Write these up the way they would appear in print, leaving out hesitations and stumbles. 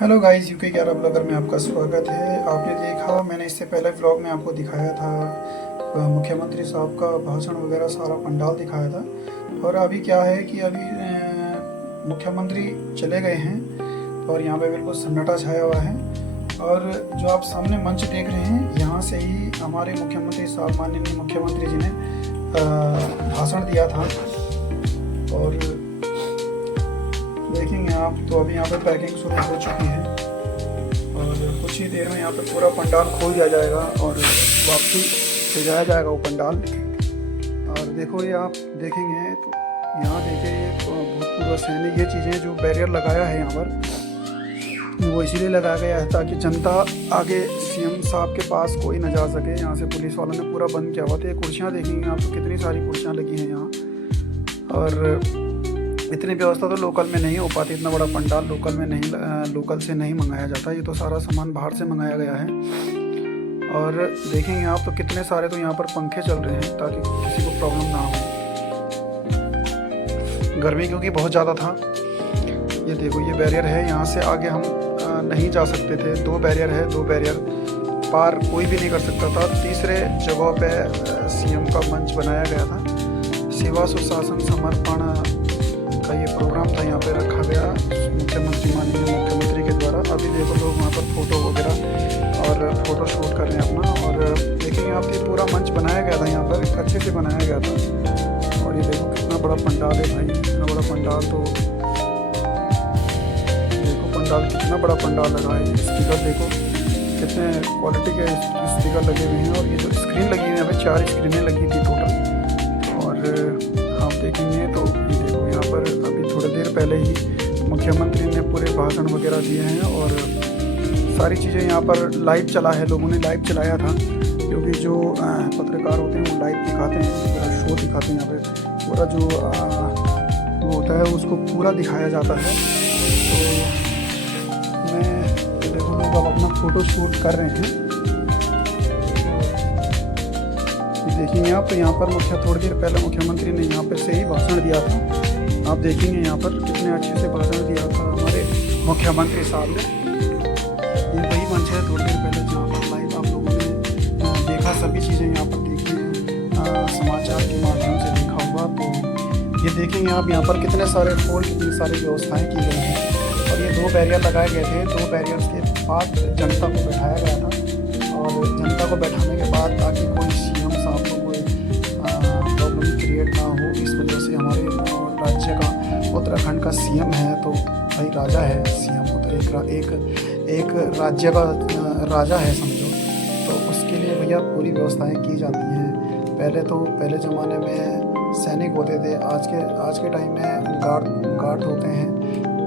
Hello guys, UK 11 blogger में आपका स्वागत है। आपने देखा, मैंने इससे पहले व्लॉग में आपको दिखाया था मुख्यमंत्री साहब का भाषण वगैरह सारा पंडाल दिखाया था। और अभी क्या है कि अभी मुख्यमंत्री चले गए हैं और यहाँ पे बिल्कुल सन्नाटा छाया हुआ है। और जो आप सामने मंच देख रहे हैं, यहाँ से ही हमारे मुख्यमंत्री साहब, माननीय मुख्यमंत्री जी ने भाषण दिया था। और देखेंगे आप तो अभी यहाँ पे पैकिंग शुरू हो चुकी है और कुछ ही देर में यहाँ पे पूरा पंडाल खोल दिया जाएगा और वापसी ले जाया जाएगा वो पंडाल। और देखो, ये आप देखेंगे तो यहाँ देखिए, भूतपूर्व सैनिक, ये चीज़ें जो बैरियर लगाया है यहाँ पर, वो इसीलिए लगाया गया है ताकि जनता आगे सीएम साहब के पास कोई ना जा सके। यहाँ से पुलिस वालों ने पूरा बंद किया हुआ था। ये कुर्सियाँ देखेंगे आप तो कितनी सारी कुर्सियाँ लगी हैं यहाँ। और इतनी व्यवस्था तो लोकल में नहीं हो पाती। इतना बड़ा पंडाल लोकल में नहीं, लोकल से नहीं मंगाया जाता। ये तो सारा सामान बाहर से मंगाया गया है। और देखेंगे आप तो कितने सारे तो यहाँ पर पंखे चल रहे हैं ताकि किसी को प्रॉब्लम ना हो। गर्मी क्योंकि बहुत ज़्यादा था। ये देखो, ये बैरियर है, यहाँ से आगे हम नहीं जा सकते थे। 2 बैरियर है, 2 बैरियर पार कोई भी नहीं कर सकता था। तीसरे जगह पे सीएम का मंच बनाया गया था। सेवा सुशासन समर्पण का ये प्रोग्राम था, यहाँ पे रखा गया मुख्यमंत्री, माननीय मुख्यमंत्री के द्वारा। अभी देखो, लोग वहाँ पर फोटो वगैरह और फोटो शूट कर रहे हैं अपना। और देखेंगे आप, ये पूरा मंच बनाया गया था, यहाँ पर अच्छे से बनाया गया था। और ये देखो कितना बड़ा पंडाल है भाई, इतना बड़ा पंडाल। तो देखो पंडाल, कितना बड़ा पंडाल लगा है। स्पीकर देखो कितने क्वालिटी के स्पीकर लगे हुए हैं। और ये जो स्क्रीन लगी हुई है, यहाँ पर 4 स्क्रीनें लगी थी टोटल। और आप देखेंगे तो ये देखो, यहाँ पर अभी थोड़ी देर पहले ही मुख्यमंत्री ने पूरे भाषण वगैरह दिए हैं। और सारी चीज़ें यहाँ पर लाइव चला है, लोगों ने लाइव चलाया था। क्योंकि जो पत्रकार होते हैं वो लाइव दिखाते हैं, पूरा शो दिखाते हैं। यहाँ पे पूरा जो वो होता है उसको पूरा दिखाया जाता है। तो मैं देखो, लोग अब अपना फ़ोटो शूट कर रहे हैं। देखेंगे आप, यहाँ पर थोड़ी देर पहले मुख्यमंत्री ने यहाँ पर से ही भाषण दिया था। आप देखेंगे यहाँ पर कितने अच्छे से भाषण दिया था हमारे मुख्यमंत्री साहब ने। ये वही मंच है थोड़ी देर पहले जहाँ पर लाइव आप लोगों ने देखा। सभी चीज़ें यहाँ पर देखी हैं, समाचार के माध्यम से देखा होगा। तो ये देखेंगे आप, यहाँ पर कितने सारे फोल्ड, कितनी सारी व्यवस्थाएँ की गई हैं। और ये 2 बैरियर लगाए गए थे। 2 बैरियर्स के बाद जनता को बैठाया गया था। और जनता को बैठाने के बाद ताकि कोई सीएम साहब को कोई प्रॉब्लम क्रिएट ना हो, इस वजह से हमारे राज्य का, उत्तराखंड का सीएम है तो भाई राजा है। सीएम को तो एक राज्य का राजा है समझो। तो उसके लिए भैया पूरी व्यवस्थाएं की जाती हैं। पहले ज़माने में सैनिक होते थे, आज के टाइम में गार्ड होते हैं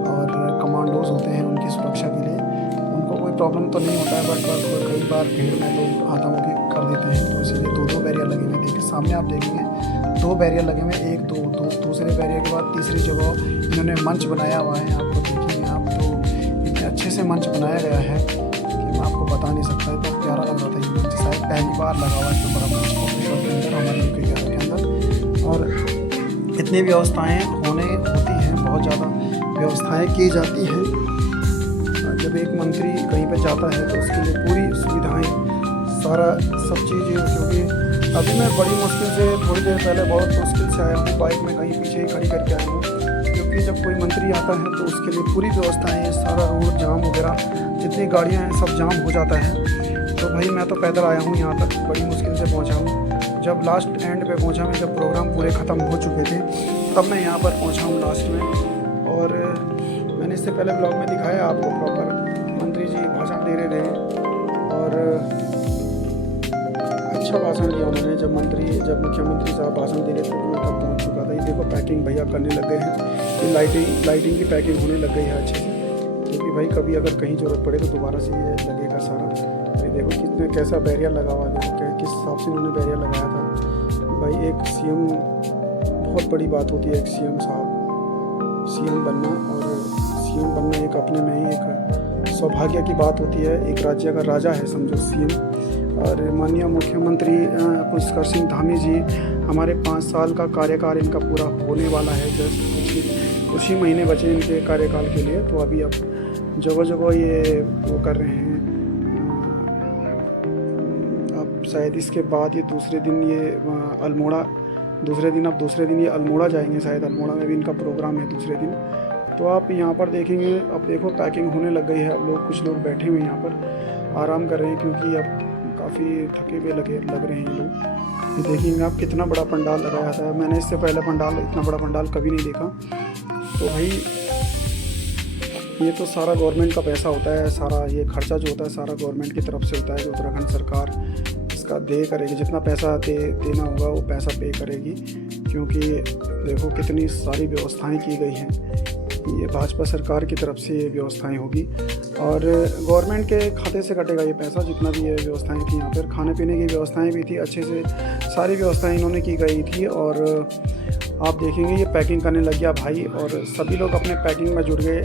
और कमांडोज होते हैं उनकी सुरक्षा के लिए। उनको कोई प्रॉब्लम तो नहीं होता है, बट कई बार भीड़ में लोग आतंकी कर देते हैं। तो इसीलिए 2 बैरियर लगे हुए। देखिए सामने आप देखेंगे 2 बैरियर लगे हुए, 1 2 दूसरे बैरियर के बाद तीसरी जगह इन्होंने मंच बनाया हुआ है। आपको देखेंगे आप तो इतने अच्छे से मंच बनाया गया है कि मैं आपको बता नहीं सकता। इतना प्यारा लग रहा था ये मंच, शायद पहली बार लगा हुआ इतना बड़ा मंच ऑफिसर के अंदर, हमारे यूके 11 के अंदर। और इतनी व्यवस्थाएँ होती हैं, बहुत ज़्यादा व्यवस्थाएँ की जाती हैं। जब एक मंत्री कहीं पर जाता है तो उसके लिए पूरी सुविधाएं, सारा सब चीज़ें। क्योंकि अभी मैं बड़ी मुश्किल से, थोड़ी देर पहले बहुत मुश्किल से आया हूँ, बाइक में कहीं पीछे ही खड़ी करके आया हूँ। क्योंकि जब कोई मंत्री आता है तो उसके लिए पूरी व्यवस्थाएं, सारा रोड जाम वगैरह, जितनी गाड़ियाँ हैं सब जाम हो जाता है। तो भाई मैं तो पैदल आया हूँ यहाँ तक, बड़ी मुश्किल से पहुँचा हूँ। जब लास्ट एंड पे पहुँचा मैं, जब प्रोग्राम पूरे ख़त्म हो चुके थे, तब मैं यहाँ पर पहुँचा हूँ लास्ट में। और मैंने इससे पहले ब्लॉग में दिखाया आपको, प्रॉपर मंत्री जी भाषण दे रहे थे। और अच्छा भाषण दिया उन्होंने। जब मुख्यमंत्री साहब भाषण दे रहे थे तो मैं तब पहुँच चुका था। ये देखो पैकिंग भैया करने लग गए हैं। ये लाइटिंग की पैकिंग होने लग गई है अच्छे से। क्योंकि भाई कभी अगर कहीं ज़रूरत पड़े तो दोबारा से ये लगेगा सारा। ये देखो कैसा बैरियर लगा हुआ है, किस हिसाब से उन्होंने बैरियर लगाया था। भाई एक सीएम, बहुत बड़ी बात होती है एक सीएम बनना। और सीएम बनना एक अपने में ही एक सौभाग्य की बात होती है। एक राज्य का राजा है समझो सीएम। और माननीय मुख्यमंत्री पुष्कर सिंह धामी जी, हमारे 5 साल का कार्यकाल इनका पूरा होने वाला है। जस्ट कुछ ही महीने बचे इनके कार्यकाल के लिए। तो अभी अब जगह जगह ये वो कर रहे हैं। अब शायद इसके बाद ये दूसरे दिन ये अल्मोड़ा, दूसरे दिन ये अल्मोड़ा जाएंगे, शायद अल्मोड़ा में भी इनका प्रोग्राम है दूसरे दिन। तो आप यहाँ पर देखेंगे, अब देखो पैकिंग होने लग गई है। अब कुछ लोग बैठे हुए यहाँ पर आराम कर रहे हैं, क्योंकि अब काफ़ी थके हुए लग रहे हैं ये लोग। ये देखेंगे आप कितना बड़ा पंडाल लगाया था। मैंने इससे पहले इतना बड़ा पंडाल कभी नहीं देखा। तो भाई ये तो सारा गवर्नमेंट का पैसा होता है, सारा ये खर्चा जो होता है सारा गवर्नमेंट की तरफ से होता है। जो उत्तराखंड सरकार इसका करेगी, जितना पैसा देना होगा वो पैसा पे करेगी, क्योंकि देखो कितनी सारी व्यवस्थाएं की गई हैं। ये भाजपा सरकार की तरफ से ये व्यवस्थाएं होगी और गवर्नमेंट के खाते से कटेगा ये पैसा, जितना भी ये व्यवस्थाएं थी। यहाँ पर खाने पीने की व्यवस्थाएं भी थी, अच्छे से सारी व्यवस्थाएं इन्होंने की गई थी। और आप देखेंगे ये पैकिंग करने लग गया भाई, और सभी लोग अपने पैकिंग में जुट गए।